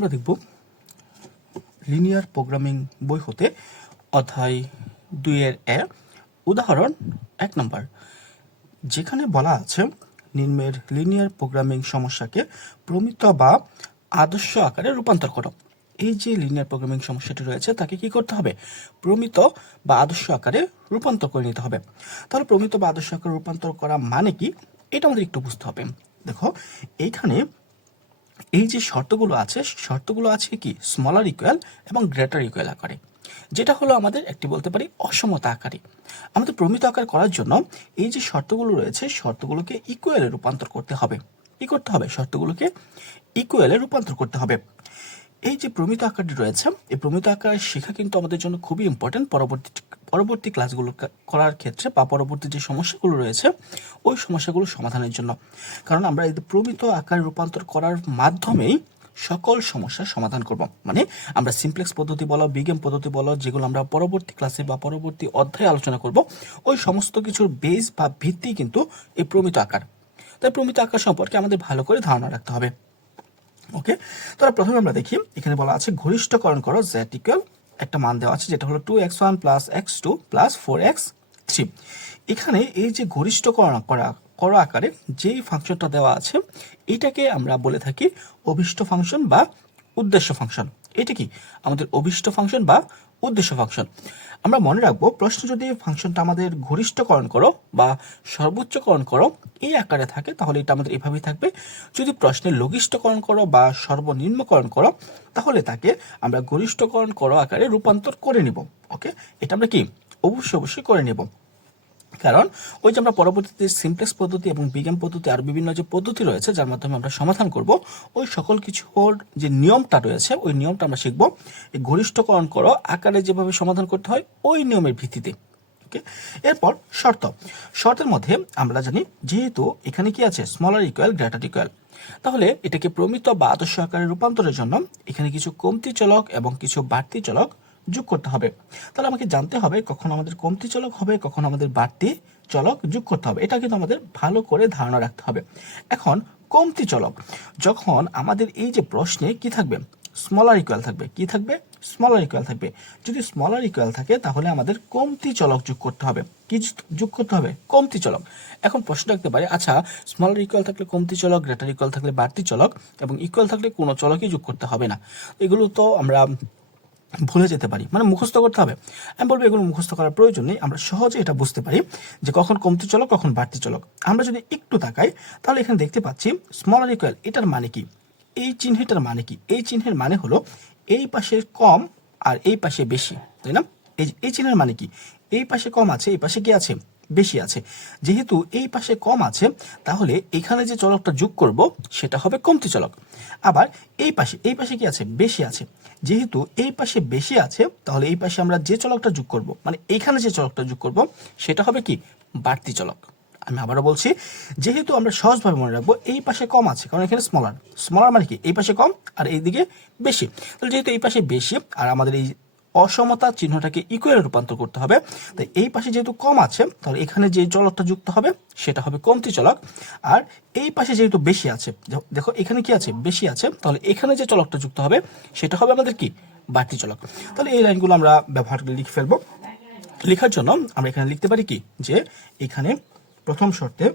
আমরা দেখব linear programming বই হতে অধ্যায় দুইয়ের এ। উদাহরণ, এক নম্বর। যেখানে বলা আছে, নিম্নের লিনিয়ার প্রোগ্রামিং সমস্যাকে প্রমিত বা আদর্শ আকারে রূপান্তর করো। এই যে লিনিয়ার প্রোগ্রামিং সমস্যাটি রয়েছে, তাকে কি করতে হবে? প্রমিত বা আদর্শ আকারে রূপান্তর করে নিতে হবে। তাহলে প্রমিত বা আদর্শ আকারে রূপান্তর করা মানে কি? এটা আমাদের একটু বুঝতে হবে। দেখো, এইখানে এই যে শর্তগুলো আছে শর্তগুলো আছে কি? স্মলার ইকুয়াল এবং গ্রেটার ইকুয়াল আকারে। যেটা হলো আমাদের একটি বলতে পারি অসমতা আকারে। আমাদের প্রমিত আকার করার জন্য এই যে শর্তগুলো রয়েছে, শর্তগুলোকে ইকুয়ালে রূপান্তর করতে হবে। কি করতে হবে? শর্তগুলোকে ইকুয়ালে রূপান্তর করতে হবে। এই যে প্রমিত আকারটি রয়েছে, এই প্রমিত আকার শেখা কিন্তু আমাদের জন্য খুবই ইম্পর্টেন্ট পরবর্তী পরবর্তী ক্লাসগুলো করার ক্ষেত্রে বা পরবর্তী যে সমস্যাগুলো রয়েছে, ওই সমস্যাগুলো সমাধানের জন্য। কারণ আমরা এই প্রমিত আকার রূপান্তর করার মাধ্যমেই সকল সমস্যার সমাধান করব। মানে আমরা সিমপ্লেক্স পদ্ধতি বলো বিগেম পদ্ধতি বলো, যেগুলো আমরা পরবর্তী ক্লাসে বা পরবর্তী অধ্যায়ে আলোচনা করব, ওই সমস্ত কিছুর বেস বা ভিত্তি কিন্তু এই প্রমিত আকার। তাই প্রমিত আকার সম্পর্কে আমাদের ভালো করে ধারণা রাখতে হবে। ওকে তাহলে প্রথমে আমরা দেখি, এখানে বলা আছে ঘনিষ্ঠকরণ করো জেড ইকুয়াল একটা মান দেওয়া আছে যেটা হলো two x one plus x two plus four x three এখানে এই যে ঘনিষ্ঠকরণ করা, করো আকারে যেই ফাংশনটা দেওয়া আছে, এটাকে আমরা বলে থাকি অভিষ্ট ফাংশন বা উদ্দেশ্য ফাংশন এটা কি আমাদের অভিষ্ট ফাংশন বা উদ্দেশ্য ফাংশন আমরা মনে রাখব, প্রশ্ন যদি ফাংশনটা আমাদের ঘনিষ্ঠকরণ করো বা সর্বোচ্চকরণ করো এই আকারে থাকে, তাহলে এটা আমাদের এভাবেই থাকবে। যদি প্রশ্নের লঘিষ্ঠকরণ করো বা সর্বনিম্নকরণ করো, তাহলে তাকে আমরা গরিষ্ঠকরণ করো আকারে রূপান্তর করে নিব ওকে এটা আমরা কি? অবশ্যই অবশ্যই করে নেব। কারণ ওই যে আমরা পরবর্তীতে সিমপ্লেক্স পদ্ধতি এবং বিজ্ঞান পদ্ধতি আর বিভিন্ন যে পদ্ধতি রয়েছে, যার মাধ্যমে আমরা সমাধান করব, ওই সকল কিছুর যে নিয়মটা রয়েছে, ওই নিয়মটা আমরা শিখব। ঘনিষ্ঠকরণ করো, আকারে যেভাবে সমাধান করতে হয়, ওই নিয়মের ভিত্তিতে। এরপর শর্ত। শর্তের মধ্যে আমরা জানি, যেহেতু এখানে কি আছে? স্মলার ইকুয়াল গ্রেটার ইকুয়াল তাহলে এটাকে প্রমিত বা আদর্শ আকারে রূপান্তরের জন্য এখানে কিছু কমতি চলক এবং কিছু বাড়তি চলক যোগ করতে হবে। তাহলে আমাকে জানতে হবে কখন আমাদের কমতি চলক হবে, কখন আমাদের বাড়তি চলক যোগ করতে হবে। এটা কিন্তু আমাদের ভালো করে ধারণা রাখতে হবে। এখন কমতি চলক, যখন আমাদের এই যে প্রশ্নে কি থাকবে? স্মলার ইকুয়াল থাকবে। কি থাকবে? স্মলার ইকুয়াল থাকবে। যদি স্মলার ইকুয়াল থাকে, তাহলে আমাদের কমতি চলক যোগ করতে হবে। কি যোগ করতে হবে? কমতি চলক। এখন প্রশ্ন রাখতে পারে আচ্ছা স্মলার ইকুয়াল থাকলে কমতি চলক গ্রেটার ইকুয়াল থাকলে বাড়তি চলক, এবং ইকুয়াল থাকলে কোনো চলকই যোগ করতে হবে না। এগুলো তো আমরা ভুলে যেতে পারি। মানে মুখস্থ করতে হবে। আমি বলব এগুলো মুখস্থ করার প্রয়োজন নেই। আমরা সহজে এটা বুঝতে পারি যে কখন কমতি চলক, কখন বাড়তি চলক। আমরা যদি একটু তাকাই, তাহলে এখানে দেখতে পাচ্ছি স্মলার ইকুয়াল এটার মানে কি? এই চিহ্নটার মানে কি? এই চিহ্নের মানে হলো এই পাশে কম আর এই পাশে বেশি, তাই না? এই এই চিহ্নের মানে কি? এই পাশে কম আছে, এই পাশে কি আছে? বেশি আছে। যেহেতু এই পাশে কম আছে, তাহলে এখানে যে চলকটা যোগ করব, সেটা হবে কমতি চলক। আবার এই পাশে এই পাশে কি আছে? বেশি আছে। যেহেতু এই পাশে বেশি আছে, তাহলে এই পাশে আমরা যে চলকটা যোগ করব মানে এইখানে যে চলকটা যোগ করব, সেটা হবে কি? বাড়তি চলক। আমি আবারও বলছি, যেহেতু আমরা সহজভাবে মনে রাখব, এই পাশে কম আছে, কারণ এখানে স্মলার স্মলার মানে কি? এই পাশে কম আর এইদিকে বেশি। তাহলে যেহেতু এই পাশে বেশি, আর আমাদের এই অসমতা চিহ্নটাকে ইকুয়ালে রূপান্তর করতে হবে। তাই এই পাশে যেহেতু কম আছে, তাহলে এখানে যে চলকটা যুক্ত হবে, সেটা হবে কমতি চলক। আর এই পাশে যেহেতু বেশি আছে, দেখো- এখানে কি আছে? বেশি আছে। তাহলে এখানে যে চলকটা যুক্ত হবে, সেটা হবে আমাদের কি? বাড়তি চলক। তাহলে এই লাইনগুলো আমরা ব্যবহার করে লিখে ফেলব। লেখার জন্য আমরা এখানে লিখতে পারি কি? যে এখানে প্রথম শর্তে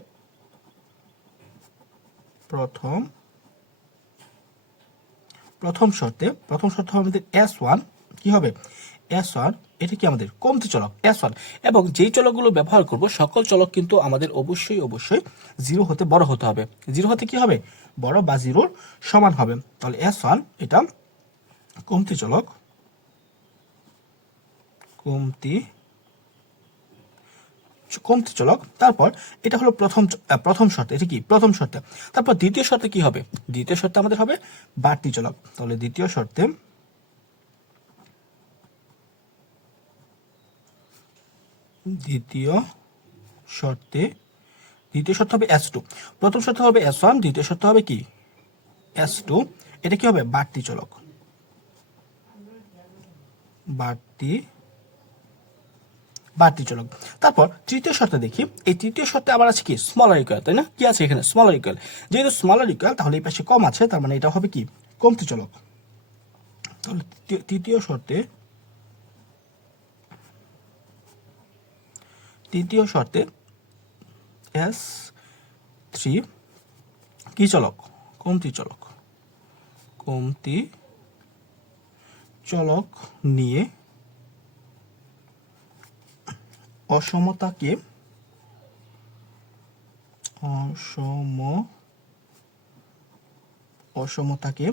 প্রথম প্রথম শর্তে, প্রথম শর্ত হবে আমাদের এস ওয়ান কি হবে? এস ওয়ান এটা কি আমাদের? কমতি চলক এস ওয়ান এবং যেই চলকগুলো ব্যবহার করব, সকল চলক কিন্তু আমাদের অবশ্যই অবশ্যই জিরো হতে বড় হতে হবে। জিরো হতে কি হবে? বড় বা জিরোর সমান হবে। তাহলে এস ওয়ান এটা কমতি চলক, কমতি কমতি চলক। তারপর এটা হলো প্রথম প্রথম শর্ত, এটা কি? প্রথম শর্তে। তারপর দ্বিতীয় শর্তে কি হবে? দ্বিতীয় শর্তে আমাদের হবে বাড়তি চলক। তাহলে দ্বিতীয় শর্তে দ্বিতীয় শর্তে, দ্বিতীয় শর্ত হবে এস টু প্রথম শর্ত হবে এস ওয়ান দ্বিতীয় শর্ত হবে কি? এস টু এটা কি হবে? বাড়তি চলক। বাড়তি বাড়তি চলক। তারপর তৃতীয় শর্তে দেখি, এই তৃতীয় শর্তে আবার আছে কি? স্মলার ইকুয়াল তাই না? কি আছে এখানে? স্মলার ইকুয়াল যেহেতু স্মলার ইকুয়াল তাহলে এই পাশে কম আছে, তার মানে এটা হবে কি? কমতি চলক। তাহলে তৃতীয়- শর্তে তৃতীয় শর্তে এস থ্রি কি চলক? কমতি চলক। কমতি চলক নিয়ে অসমতাকে অসম অসমতাকে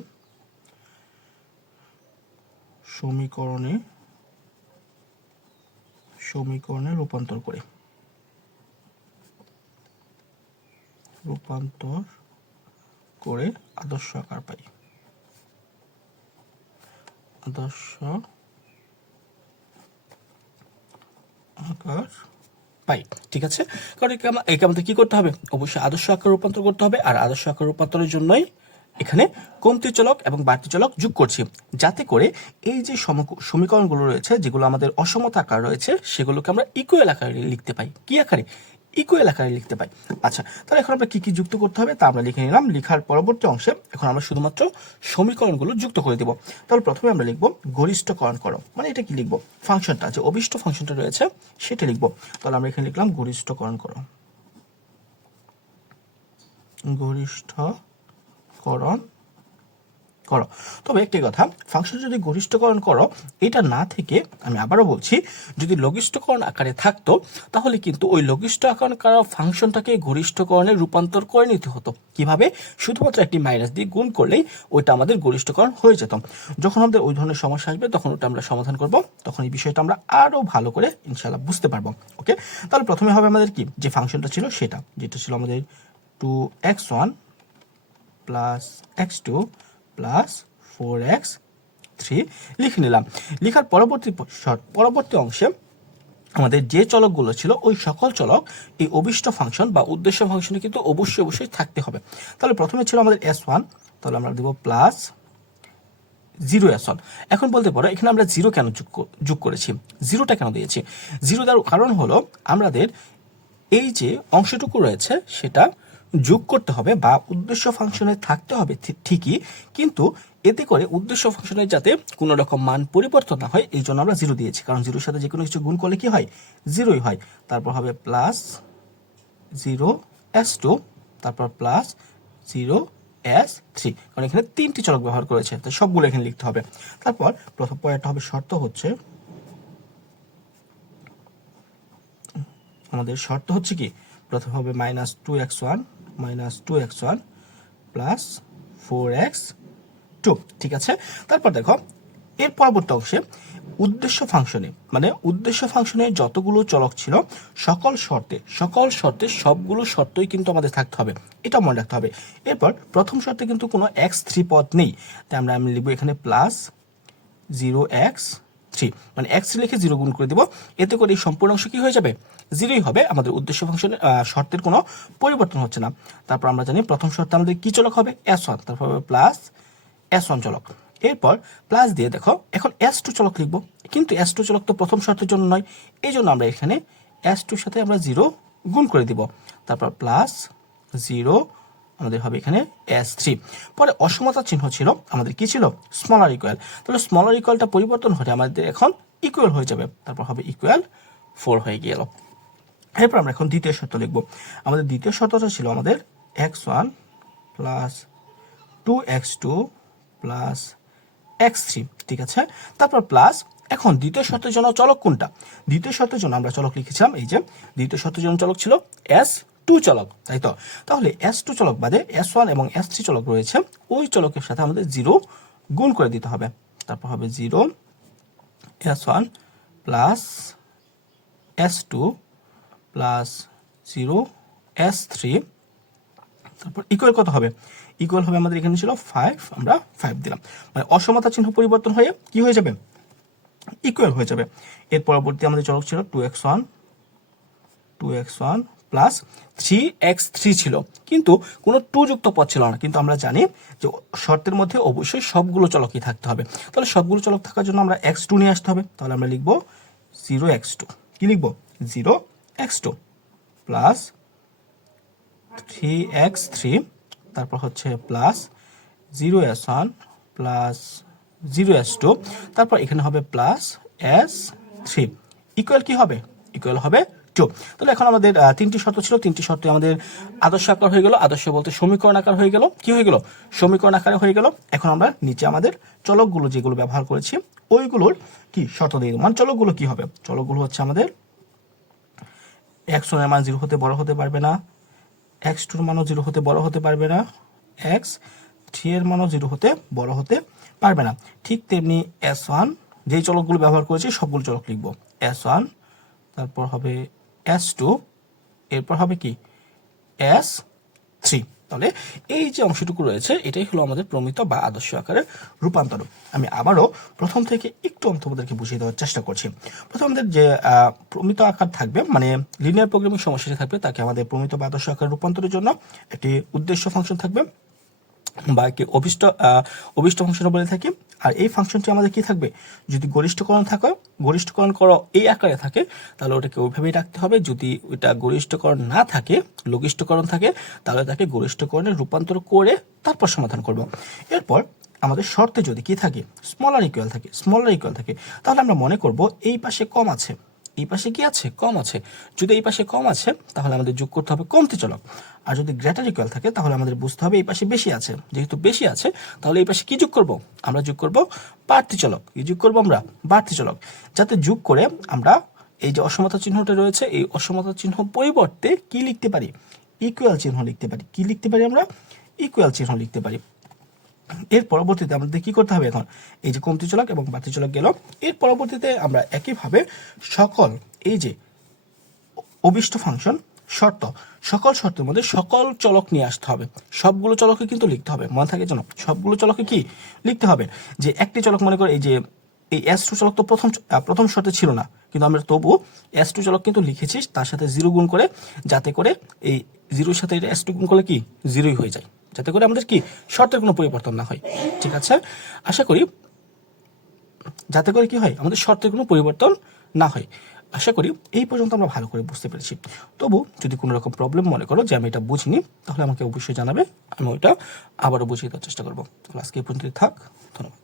সমীকরণে সমীকরণে রূপান্তর করে। রূপান্তর করে আদর্শ আকার পাই। আদর্শ আকার পাই, ঠিক আছে? কারণ একে আমাদের কি করতে হবে? অবশ্যই আদর্শ আকার রূপান্তর করতে হবে, আর আদর্শ আকার রূপান্তরের জন্যই এখানে কমতি চলক এবং বাড়তি চলক যোগ করছি। যাতে করে এই যে সমীকরণগুলো রয়েছে, যেগুলো আমাদের অসমতা আকার রয়েছে, সেগুলোকে আমরা ইকুয়াল আকারে লিখতে পাই। কি আকারে? ইকুয়াল আকারে লিখতে পাই। আচ্ছা তাহলে এখন আমরা কি কি যুক্ত করতে হবে তা আমরা লিখে নিলাম। লিখার পরবর্তী অংশে এখন আমরা শুধুমাত্র সমীকরণগুলো যুক্ত করে দেব। তাহলে প্রথমে আমরা লিখব গরিষ্ঠকরণ করো। মানে এটা কি লিখব? ফাংশনটা, যে অভিষ্ট ফাংশনটা রয়েছে, সেটা লিখব। তাহলে আমরা এখানে লিখলাম গরিষ্ঠকরণ করো। গরিষ্ঠকরণ করো। তবে একটি কথা ফাংশন যদি গরিষ্ঠকরণ করো, এটা না থেকে আমি আবারও বলছি, যদি লঘিষ্ঠকরণ আকারে থাকতো, তাহলে কিন্তু ওই লঘিষ্ঠকরণ করা ফাংশনটাকে গরিষ্ঠকরণে রূপান্তর করে নিতে হতো। কীভাবে? শুধুমাত্র একটি মাইনাস দিয়ে গুণ করলেই ওইটা আমাদের গরিষ্ঠকরণ হয়ে যেত। যখন আমাদের ওই ধরনের সমস্যা আসবে, তখন ওটা আমরা সমাধান করব, তখন এই বিষয়টা আমরা আরও ভালো করে ইনশাল্লাহ বুঝতে পারব। ওকে তাহলে প্রথমে হবে আমাদের কি? যে ফাংশনটা ছিল সেটা, যেটা ছিল আমাদের two x one plus x two plus four x three লিখে নিলাম। লেখার পরবর্তী পরবর্তী অংশে আমাদের যে চলকগুলো ছিল, ওই সকল চলক এই অভিষ্ট ফাংশন বা উদ্দেশ্য ফাংশনে কিন্তু অবশ্যই অবশ্যই থাকতে হবে। তাহলে প্রথমে ছিল আমাদের এস ওয়ান তাহলে আমরা দেবো প্লাস জিরো এস ওয়ান এখন বলতে পারো, এখানে আমরা জিরো কেন যোগ যোগ করেছি? জিরোটা কেন দিয়েছি? জিরো দেওয়ার কারণ হলো আমাদের এই যে অংশটুকু রয়েছে, সেটা যোগ করতে হবে বা উদ্দেশ্য ফাংশনে থাকতে হবে ঠিকই, কিন্তু এতে করে উদ্দেশ্য ফাংশনের যাতে কোনো রকম মান পরিবর্তন না হয়, এই জন্য আমরা জিরো দিয়েছি। কারণ জিরোর সাথে যে কোনো কিছু গুণ করলে কি হয়? জিরোই হয়। তারপর হবে প্লাস জিরো এস টু তারপর প্লাস জিরো এস থ্রি কারণ এখানে তিনটি চলক ব্যবহার করেছে, তাই সবগুলো এখানে লিখতে হবে। তারপর প্রথম পয়েন্টটা হবে শর্ত হচ্ছে, আমাদের শর্ত হচ্ছে কি? প্রথম হবে minus two x one minus two x one plus four x two, ঠিক আছে? তারপর দেখো, এর পরবর্তী অংশে উদ্দেশ্য ফাংশনে মানে উদ্দেশ্য ফাংশনে যতগুলো চলক ছিল, সকল শর্তে সকল শর্তে সবগুলো শর্তই কিন্তু আমাদের থাকতে হবে। এটা মনে রাখতে হবে। এরপর প্রথম শর্তে কিন্তু কোনো এক্স থ্রি পদ নেই। তাই আমরা আমি লিখব এখানে প্লাস জিরো এক্স থ্রি। মানে এক্স লিখে জিরো গুণ করে দিব। এতে করে এই সম্পূর্ণ অংশ কি হয়ে যাবে? জিরোই হবে। আমাদের উদ্দেশ্য ফাংশনের শর্তের কোনো পরিবর্তন হচ্ছে না। তারপর আমরা জানি প্রথম শর্তে আমাদের কি চলক হবে? এস ওয়ান তারপর হবে প্লাস এস ওয়ান চলক। এরপর প্লাস দিয়ে দেখো, এখন এস টু চলক লিখব। কিন্তু এস টু চলক তো প্রথম শর্তের জন্য নয়। এই জন্য আমরা এখানে এস টুর সাথে আমরা জিরো গুণ করে দিব। তারপর প্লাস জিরো আমাদের হবে এখানে এস থ্রি পরে অসমতা চিহ্ন ছিল, আমাদের কি ছিল? স্মলার ইকুয়াল তাহলে স্মলার ইকুয়ালটা পরিবর্তন হলে আমাদের এখন ইকুয়াল হয়ে যাবে। তারপর হবে ইকুয়াল ফোর হয়ে গেল। এরপর আমরা এখন দ্বিতীয় শর্ত লিখব। আমাদের দ্বিতীয় শর্তটা ছিল আমাদের x one plus two x two plus x three ঠিক আছে? তারপর প্লাস এখন দ্বিতীয় শর্তের জন্য চলক কোনটা? দ্বিতীয় শর্তের জন্য আমরা চলক লিখেছিলাম, এই যে দ্বিতীয় শর্তের জন্য চলক ছিল এস টু চলক, তাই তো? তাহলে এস টু চলক বাদে এস ওয়ান এবং এস থ্রি চলক রয়েছে, ওই চলকের সাথে আমাদের জিরো গুণ করে দিতে হবে। তারপর হবে zero s one plus s two plus zero s three তারপর ইকুয়াল কত হবে? ইকুয়াল হবে আমাদের এখানে ছিল ফাইভ আমরা ফাইভ দিলাম। মানে অসমতা চিহ্ন পরিবর্তন হয়ে কি হয়ে যাবে? ইকুয়াল হয়ে যাবে। এর পরবর্তী আমাদের চলক ছিল two x one two x one plus three x three ছিল। কিন্তু কোনো টু যুক্ত পদ ছিল না। কিন্তু আমরা জানি যে শর্তের মধ্যে অবশ্যই সবগুলো চলকই থাকতে হবে। তাহলে সবগুলো চলক থাকার জন্য আমরা এক্স টু নিয়ে আসতে হবে। তাহলে আমরা লিখব জিরো এক্স টু কি লিখব? Zero x two plus three x three তারপর হচ্ছে plus zero s one plus zero s two তারপর এখানে হবে প্লাস এস থ্রি ইকুয়াল কি হবে? ইকুয়াল হবে টু তাহলে এখন আমাদের তিনটি শর্ত ছিল। তিনটি শর্তে আমাদের আদর্শ আকার হয়ে গেল। আদর্শ বলতে সমীকরণ আকার হয়ে গেল। কি হয়ে গেল? সমীকরণ আকারে হয়ে গেল। এখন আমরা নিচে আমাদের চলকগুলো যেগুলো ব্যবহার করেছি, ওইগুলোর কি শর্ত দিয়ে মানে চলকগুলো কি হবে? চলকগুলো হচ্ছে আমাদের এক্স ওয়ানের মান জিরো হতে বড় হতে পারবে না। এক্স টুর মানও জিরো হতে বড় হতে পারবে না। এক্স থ্রি এর মানও জিরো হতে বড় হতে পারবে না। ঠিক তেমনি এস ওয়ান যেই চলকগুলো ব্যবহার করেছি, সবগুলো চলক লিখব। এস ওয়ান তারপর হবে এস টু এরপর হবে কি? এস থ্রি তাহলে এই যে অংশটুকু রয়েছে, এটাই হলো আমাদের প্রমিত বা আদর্শ আকারের রূপান্তর। আমি আবারও প্রথম থেকে একটু তোমাদেরকে বুঝিয়ে দেওয়ার চেষ্টা করছি। প্রথম আমাদের যে প্রমিত আকার থাকবে মানে লিনিয়ার প্রোগ্রামিং সমস্যাটি থাকবে, তাকে আমাদের প্রমিত বা আদর্শ আকার রূপান্তরের জন্য একটি উদ্দেশ্য ফাংশন থাকবে বা একে অভিষ্ট অভিষ্ট ফাংশন বলে থাকি। আর এই ফাংশনটি আমাদের কি থাকবে? যদি গরিষ্ঠকরণ থাকে, গরিষ্ঠকরণ করা এই আকারে থাকে, তাহলে ওটাকে ওইভাবেই রাখতে হবে। যদি ওটা গরিষ্ঠকরণ না থাকে, লঘিষ্ঠকরণ থাকে, তাহলে তাকে গরিষ্ঠকরণে রূপান্তর করে তারপর সমাধান করব। এরপর আমাদের শর্তে যদি কি থাকে স্মলার ইকুয়াল থাকে স্মলার ইকুয়াল থাকে, তাহলে আমরা মনে করব এই পাশে কম আছে। এই পাশে কি আছে? কম আছে। যদি এই পাশে কম আছে, তাহলে আমাদের যোগ করতে হবে কমতি চলক। আর যদি গ্রেটার ইকুয়াল থাকে, তাহলে আমাদের বুঝতে হবে এই পাশে বেশি আছে। যেহেতু বেশি আছে, তাহলে এই পাশে কি যোগ করব? আমরা যোগ করব বাড়তি চলক। কি যোগ করব আমরা বাড়তি চলক। যাতে যোগ করে আমরা এই যে অসমতা চিহ্নটা রয়েছে, এই অসমতা চিহ্ন পরিবর্তে কি লিখতে পারি? ইকুয়াল চিহ্ন লিখতে পারি। কি লিখতে পারি আমরা? ইকুয়াল চিহ্ন লিখতে পারি। এর পরবর্তীতে আমাদের কি করতে হবে এখন? এই যে কমতি চলক এবং বাড়তি চলক গেল। এর পরবর্তীতে আমরা একইভাবে সকল এই যে অভিষ্ট ফাংশন শর্ত, সকল শর্তের মধ্যে সকল চলক নিয়ে আসতে হবে। সবগুলো চলকে কিন্তু লিখতে হবে। মনে থাকে যেন সবগুলো চলকে কি লিখতে হবে? যে একটি চলক মনে করে এই যে এই এস টু চলক তো প্রথম প্রথম শর্তে ছিল না। কিন্তু আমরা তবু এস টু চলক কিন্তু লিখেছি তার সাথে জিরো গুণ করে, যাতে করে এই জিরোর সাথে এটা এস টু গুণ করলে কি? জিরোই হয়ে যায়। যাতে করে আমাদের কি শর্তের কোনো পরিবর্তন না হয়। ঠিক আছে? আশা করি যাতে করে কি হয়, আমাদের শর্তের কোনো পরিবর্তন না হয়। আশা করি এই পর্যন্ত আমরা ভালো করে বুঝতে পেরেছি। তবু যদি কোনো রকম প্রবলেম মনে করো যে আমি এটা বুঝিনি, তাহলে আমাকে অবশ্যই জানাবে, আমি ওইটা আবারও বুঝিয়ে দেওয়ার চেষ্টা করব। আজকে পর্যন্ত থাক, ধন্যবাদ।